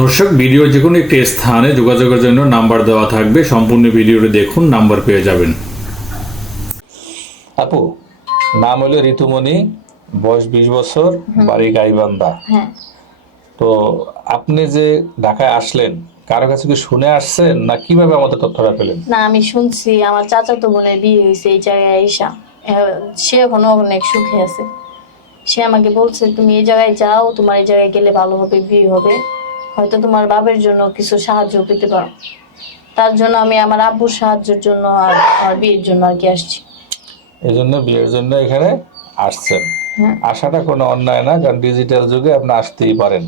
দর্শক ভিডিও যে কোনো একটি স্থানে যোগাযোগের জন্য নাম্বার দেওয়া থাকবে। সম্পূর্ণ ভিডিওটি দেখুন নাম্বার পেয়ে যাবেন। আপু নাম হলো ঋতুমণি বয়স বিশ বছর বাড়ি গাইবান্ধা। হ্যাঁ। তো আপনি যে ঢাকায় আসলেন কারও কাছে কি শুনে আসছেন না কীভাবে আমাদের তথ্যটা পেলেন? না আমি শুনছি আমার চাচা তো বোনের বিয়ে হয়েছে এই জায়গায় আইসা। হ্যাঁ, সে এখনও অনেক সুখে আছে। সে আমাকে বলছে তুমি এই জায়গায় যাও তোমার এই জায়গায় গেলে ভালো হবে বিয়ে হবে। হয়তো তোমার বাবার জন্য কিছু সাহায্য পেতে পারো। তার জন্য আমি আমার আব্বুর সাহায্যের জন্য আর আমার বিয়ের জন্য আর কি আসছি। এই জন্য বিয়ের জন্য এখানে আসছেন। হ্যাঁ। আসাটা কোনো অন্যায় না কারণ ডিজিটাল যুগে আপনি আসতেই পারেন।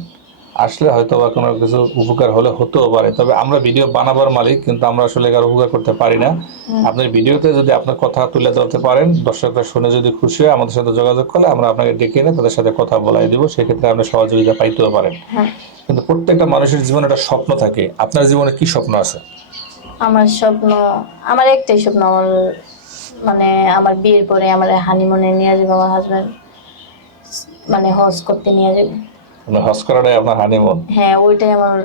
আসলে হয়তো বা কোনো কিছু উপকার হলে হতেও পারে। তবে আমরা ভিডিও বানাবার মালিক কিন্তু আমরা আসলে কারও উপকার করতে পারি না। আপনার ভিডিওতে যদি আপনার কথা তুলে ধরতে পারেন দর্শকরা শুনে যদি খুশি হয় আমাদের সাথে যোগাযোগ করলে আমরা আপনাকে ডেকে এনে তাদের সাথে কথা বলাই দিব। সেক্ষেত্রে আপনি সহযোগিতা পাইতেও পারেন। হ্যাঁ। কিন্তু প্রত্যেকটা মানুষের জীবনে একটা স্বপ্ন থাকে। আপনার জীবনে কি স্বপ্ন আছে? আমার স্বপ্ন আমার একটাই স্বপ্ন আমার মানে আমার বিয়ের পরে আমার হানিমুনে নিয়ে যাবে আমার হাজব্যান্ড মানে হজ করতে নিয়ে যাবে। মানে হজ করাটাই আপনার হানিমুন হ্যাঁ ওইটাই আমার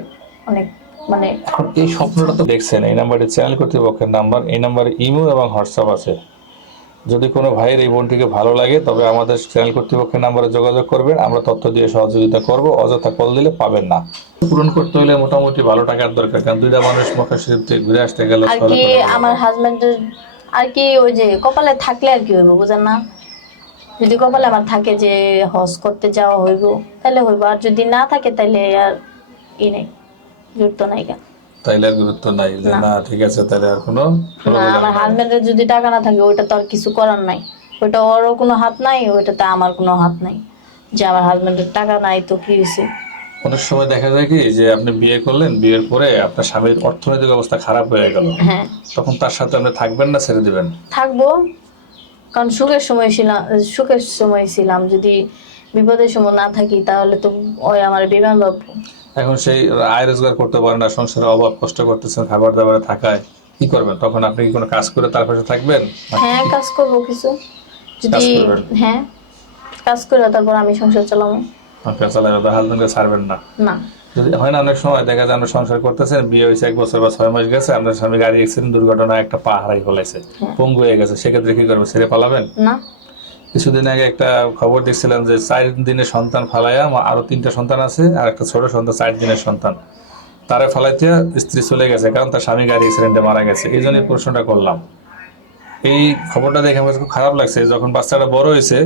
অনেক মানে এই স্বপ্নটা তো দেখছেন এই নাম্বারটি চ্যানেল কর্তৃপক্ষের নাম্বার এই নাম্বারে ইমো এবং হোয়াটসঅ্যাপ আছে। যদি কোনো ভাইয়ের এই বোনটিকে ভালো লাগে তবে আমাদের চ্যানেল কর্তৃপক্ষের নাম্বারে যোগাযোগ করবেন। আমরা তথ্য দিয়ে সহযোগিতা করব অযথা কল দিলে পাবেন না। পূরণ করতে হলে মোটামুটি ভালো টাকার দরকার কারণ দুইটা মানুষ মক্কা শরীফ থেকে ঘুরে আসতে গেলে আর কি আমার হাজব্যান্ডের আর কি ওই যে কপালে থাকলে আর কি হইব বুঝেন না? যদি কপালে আমার থাকে যে হজ করতে যাওয়া হইব তাহলে হইব। আর যদি না থাকে তাহলে আর ই নেই জুড়ত নাই কেন? তাইলে আর গুরুত্ব নাই যে না। ঠিক আছে তাহলে আর কোনো আমার হাজব্যান্ডের যদি টাকা না থাকে ওইটা তো আর কিছু করার নাই। ওইটা ওরও কোনো হাত নাই ওইটাতে আমার কোনো হাত নাই। যে আমার হাজব্যান্ডের টাকা নাই তো কি হয়েছে অনেক সময় দেখা যায় কি যে আপনি বিয়ে করলেন বিয়ের পরে আপনার স্বামীর অর্থনৈতিক অবস্থা খারাপ হয়ে গেল। হ্যাঁ। তখন তার সাথে আপনি থাকবেন না ছেড়ে দিবেন? থাকব। কারণ সুখের সময় ছিলাম সুখের সময় ছিলাম। যদি বিপদের সময় না থাকি তাহলে তো ওই আমার বিমান বাবু। এখন সেই আয় রোজগার করতে পারে না সংসারের অভাব কষ্ট করতেছেন খাবার দাবারে থাকায়। কি করবেন? তখন আপনি কি কোনো কাজ করে তার পাশে থাকবেন? হ্যাঁ কাজ করব কিছু। যদি হ্যাঁ কাজ করে তারপর আমি সংসার চালাবো। আপনার চালাবে হাজবেন্ডকে ছাড়বেন না। না। যদি হয় না অনেক সময় দেখা যায় আমরা সংসার করতেছেন বিয়ে হয়েছে এক বছর বা ছয় মাস গেছে আপনার স্বামী গাড়ি অ্যাক্সিডেন্ট দুর্ঘটনায় একটা পা হারাই ফেলাইছে পঙ্গু হয়ে গেছে সেক্ষেত্রে কি করবেন? ছেড়ে পালাবেন? না। কিছুদিন আগে একটা খবর দেখছিলাম যে চার দিনের সন্তান ফালাইয়া আরও তিনটা সন্তান আছে আর একটা ছোট সন্তান, চার দিনের সন্তান। তারা ফালাইতে স্ত্রী চলে গেছে, কারণ তার স্বামী গাড়ি অ্যাক্সিডেন্টে মারা গেছে। এই জন্য প্রশ্নটা করলাম। এই খবরটা দেখে আমার খুব খারাপ লাগছে। যখন বাচ্চাটা বড় হয়েছে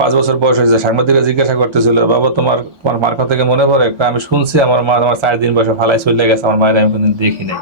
পাঁচ বছর বয়স হয়েছে, সাংবাদিকরা জিজ্ঞাসা করতেছিল, বাবা, তোমার তোমার মার থেকে মনে পড়ে? আমি শুনছি, আমার মা আমার চার দিন বয়সে ফালাই চলে গেছে, আমার মায়ের আমি কোনদিন দেখি নাই